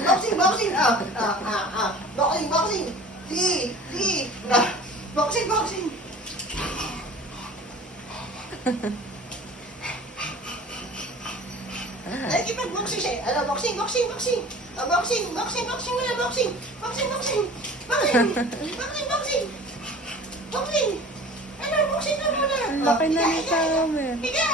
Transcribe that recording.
boxing. Boxing. Sige. Boxing. Nakikipag-boxing siya. Ano, boxing. Boxing muna, boxing. Ano, boxing na muna. Laki na ni Kami. Higa.